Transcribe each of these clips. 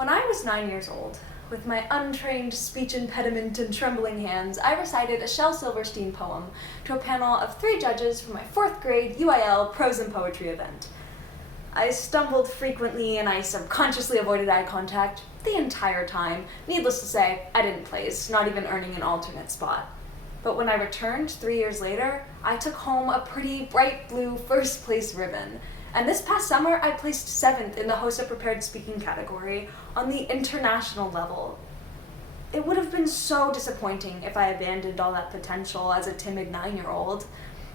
When I was 9 years old, with my untrained speech impediment and trembling hands, I recited a Shel Silverstein poem to a panel of 3 judges for my 4th grade UIL prose and poetry event. I stumbled frequently and I subconsciously avoided eye contact the entire time. Needless to say, I didn't place, not even earning an alternate spot. But when I returned 3 years later, I took home a pretty bright blue first place ribbon. And this past summer, I placed 7th in the HOSA prepared speaking category on the international level. It would have been so disappointing if I abandoned all that potential as a timid 9-year-old.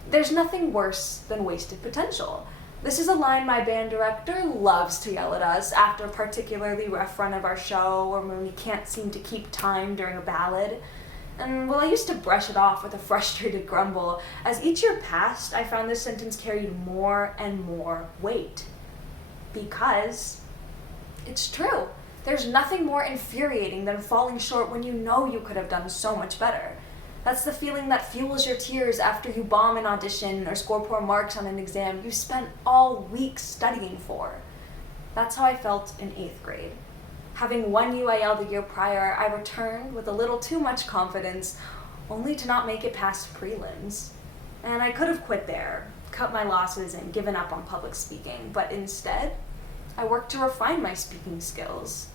There's nothing worse than wasted potential. This is a line my band director loves to yell at us after a particularly rough run of our show or when we can't seem to keep time during a ballad. And well, I used to brush it off with a frustrated grumble. As each year passed, I found this sentence carried more and more weight. Because it's true. There's nothing more infuriating than falling short when you know you could have done so much better. That's the feeling that fuels your tears after you bomb an audition or score poor marks on an exam you spent all week studying for. That's how I felt in 8th grade. Having won UIL the year prior, I returned with a little too much confidence, only to not make it past prelims. And I could have quit there, cut my losses, and given up on public speaking, but instead, I worked to refine my speaking skills.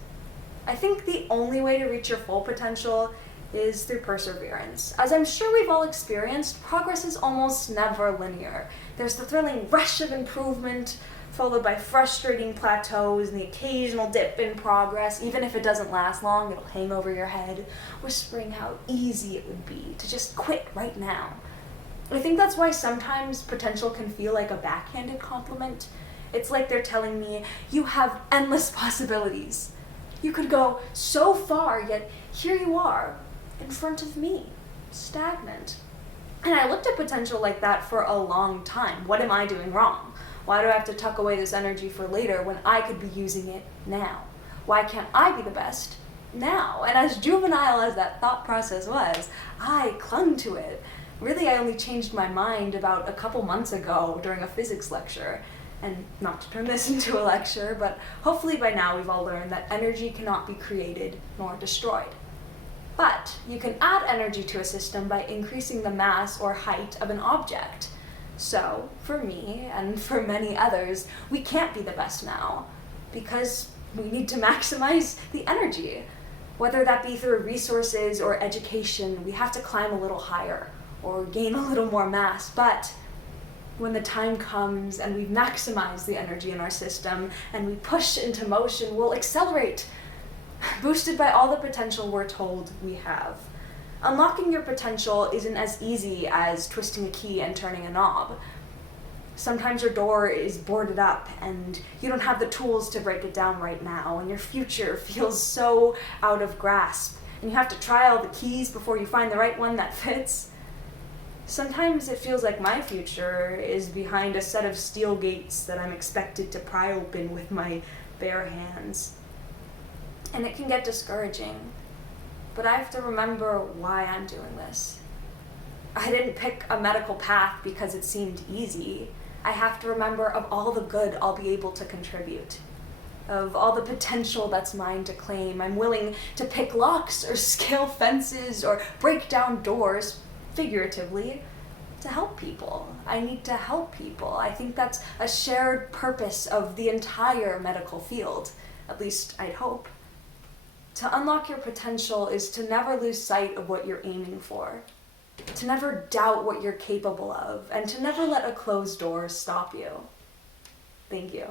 I think the only way to reach your full potential is through perseverance. As I'm sure we've all experienced, progress is almost never linear. There's the thrilling rush of improvement, followed by frustrating plateaus and the occasional dip in progress. Even if it doesn't last long, it'll hang over your head, whispering how easy it would be to just quit right now. I think that's why sometimes potential can feel like a backhanded compliment. It's like they're telling me, you have endless possibilities. You could go so far, yet here you are, in front of me, stagnant. And I looked at potential like that for a long time. What am I doing wrong? Why do I have to tuck away this energy for later when I could be using it now? Why can't I be the best now? And as juvenile as that thought process was, I clung to it. Really, I only changed my mind about a couple months ago during a physics lecture. And not to turn this into a lecture, but hopefully by now we've all learned that energy cannot be created nor destroyed. But you can add energy to a system by increasing the mass or height of an object. So, for me, and for many others, we can't be the best now, because we need to maximize the energy. Whether that be through resources or education, we have to climb a little higher, or gain a little more mass, but when the time comes and we've maximized the energy in our system, and we push into motion, we'll accelerate, boosted by all the potential we're told we have. Unlocking your potential isn't as easy as twisting a key and turning a knob. Sometimes your door is boarded up and you don't have the tools to break it down right now, and your future feels so out of grasp, and you have to try all the keys before you find the right one that fits. Sometimes it feels like my future is behind a set of steel gates that I'm expected to pry open with my bare hands. And it can get discouraging. But I have to remember why I'm doing this. I didn't pick a medical path because it seemed easy. I have to remember of all the good I'll be able to contribute, of all the potential that's mine to claim. I'm willing to pick locks or scale fences or break down doors, figuratively, to help people. I need to help people. I think that's a shared purpose of the entire medical field, at least I'd hope. To unlock your potential is to never lose sight of what you're aiming for, to never doubt what you're capable of, and to never let a closed door stop you. Thank you.